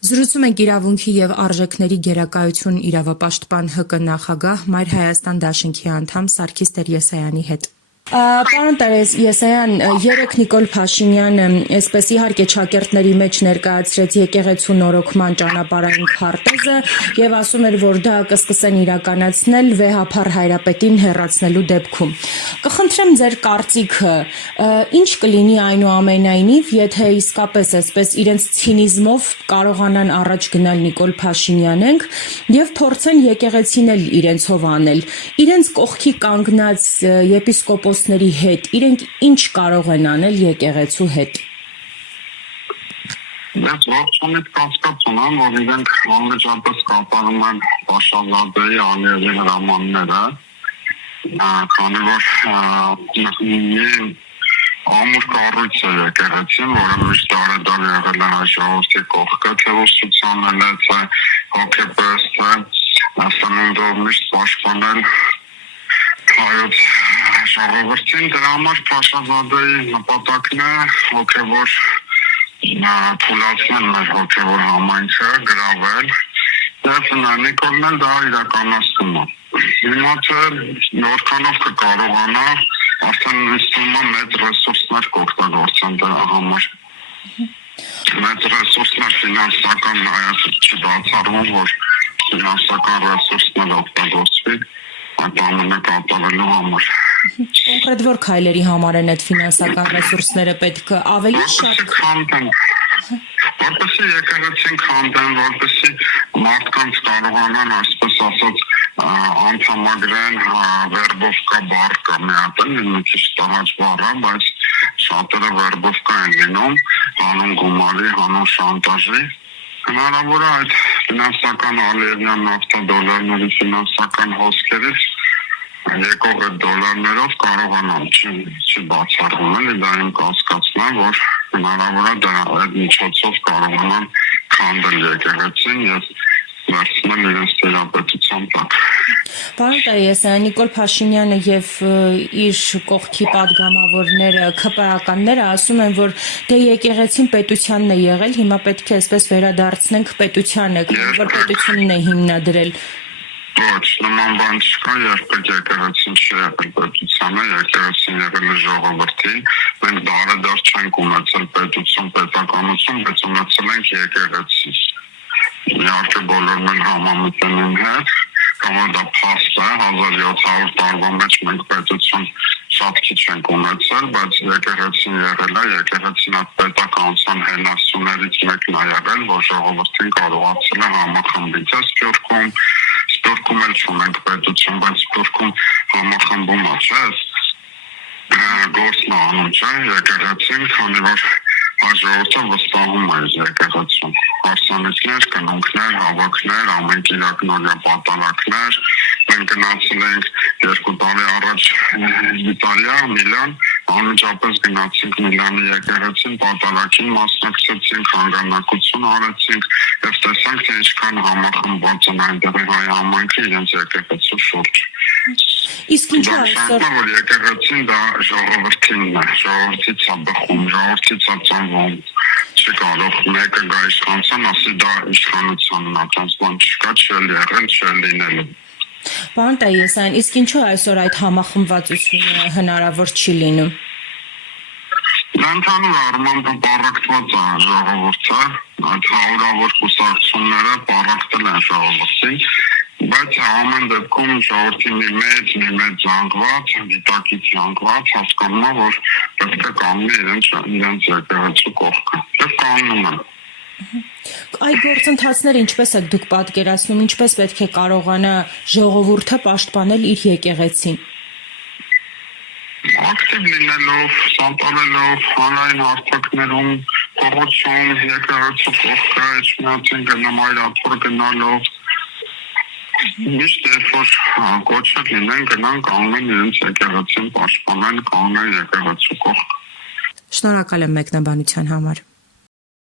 Զրուցում ենք իրավունքի եւ արժեքների գերակայություն իրավապաշտպան ՀԿ նախագահ Մայր Հայաստան դաշինքի անդամ Սարգիս Տեր-Եսայանի հետ։ Պարոն Տեր-Եսայան, երեկ Նիկոլ Փաշինյանը այսպես իհարկե ճակերտների մեջ ներկայացրեց եկեղեցու նորոգման ճանապարհային քարտեզը եւ ասում էր, որ դա կսկսեն իրականացնել վեհափառ հայրապետին հեռացնելու դեպքում։ Կխնդրեմ ձեր կարծիքը, ինչ կլինի այնուամենայնիվ, եթե իսկապես այսպես իրենց ցինիզմով կարողանան առաջ գնալ Նիկոլ Փաշինյանենք եւ փորձեն եկեղեցին էլ իրենցով անել։ Իրենց կողքի կանգնած եպիսկոպոսների հետ իրենք ինչ կարող են անել եկեղեցու հետ։ Ես ողջունիչ կասկած ունեմ, որ իրենք անմիջապես կատարում են Պաշազադեի աների հրամանները, քանի որ ամուր կառույց է եկեղեցին, որը միշտ տարեդար եղել է հաշվառորդի կողքը, թե ուսուցանելեց է, հոգեպես է, սնունդով միշտ պաշտպանել հայոց ժողովրդին, դրա համար Պաշազադեի նպատակն է հոգևոր թուլացնել մեր հոգևոր համայնքը, գրավել եւ Նիկոլն էլ դա իրականացնում է։ Հիմա թե որքանով կկարողանա, արդեն նստումա մեծ ռեսուրսներ կօգտագործեն դրա համար։ Մեծ ռեսուրսներ ֆինանսական հայացք չի բացառվում, որ ֆինանսական ռեսուրսներ օգտագործվի այդ ամենը կատարելու համար։ Կոնկրետ որ քայլերի համար են այդ ֆինանսական ռեսուրսները պետք ավելի շատ որպեսզի եկեղեցին քանդեն, որպեսզի մարդկանց կարողանան, այսպես ասած, անդամագրեն վերբովկա բառ կա մի հատ էլ մի քիչ տհաճ բառ է, բայց շատերը վերբովկա են լինում, հանուն գումարի, հանուն շանտաժի։ Հնարավոր է այդ ֆինանսական ալիևյան նավթադոլարների ֆինանսական հոսքերից եկող այդ դոլարներով կարողանալ չի բացառվում էլի, դա իմ կասկածն է, որ հնարավոր է դա այդ միջոցով կարողանան քանդել եկեղեցին եւ վերցնել իրենց տիրապետության տակ։ Պարոն Տեր-Եսայան, Նիկոլ Փաշինյանը եւ իր կողքի падգամավորները, ՔՊԱ-ականները ասում են, որ դե եկեղեցին պետությանն է եղել, հիմա պետք է այսպես վերադարձնենք պետությանը, որ պետությունն է հիմնադրել։ Ոչ, նման բան չկա, երբեք եկեղեցին չի եղել պետությանը, եկեղեցին եղել է ժողովրդի, մենք դարեդար չենք ունեցել պետություն, պետականություն, բայց ունեցել ենք եկեղեցի։ Իհարկե բոլորն են համամտել են հետ, կամ դա փաստ է, 1700 տարվա մեջ մենք պետություն շատ քիչ ենք ունեցել, բայց եկեղեցին եղել է, եկեղեցին այդ պետականության հենասյուներից մեկն է եղել, որ ժողովրդին կարողացել է համախմբել։ Սպյուրքում էլ չունենք պետություն, բայց Սպյուրքում համախմբում է, չէ՞, գործն անում, չէ՞, եկեղեցին, քանի որ ժողովուրդը վստահում է եկեղեցուն։ Հարսանիքներ, կնունքներ, հավաքներ, ամեն կիրակնօրյա պատարակներ, մենք գնացել ենք 2 տարի առաջ Իտալիա, Միլան, անմիջապես գնացինք Միլանի եկեղեցին, պատարակին մասնակցեցինք, հանգանակություն արեցինք եւ տեսանք, թե ինչքան համախմբված են այնտեղի հայ համայնքը իրենց եկեղեցու շուրջ։ Իսկ ինչու այսօր որ եկեղեցին դա ժողովրդինն է, ժողովրդից է բխում, ժողովրդից է ծնվում, չի կարող մեկը գա իշխանության, ասի դա իշխանությանն է, այդպես բան չկա, չի եղել, չի լինելու։ Պարոն Տեր-Եսայան, իսկ ինչու այսօր այդ համախմբվածությունը հնարավոր չի լինում։ Ընդհանուր առմամբ պառակտված է ժողովուրդը, այդ հարյուրավոր կուսակցությունները պառակտել են ժողովրդին, բայց ամեն դեպքում ժողովրդի մի մեծ զանգված, դիտակից զանգված հասկանում է, որ պետք է կանգնի իրենց եկեղեցու կողքը։ Եվ կանգնում են։ Այդ գործընթացները ինչպես եք դուք պատկերացնում, ինչպես պետք է կարողանա ժողովուրդը պաշտպանել իր եկեղեցին։ Ակտիվ լինելով, սանտարելով, հանրային հարթակներում, կողություն, եկեղեցու կողքը, իջնացին գնում այրաթոր գնալով, միշտ որ կոչը լինեն, գնան կանգնեն իրենց եկեղեցին պաշտպանեն, կանգնեն եկեղեցու կողքը։ Շնորհակալ եմ մեկնաբանության համար։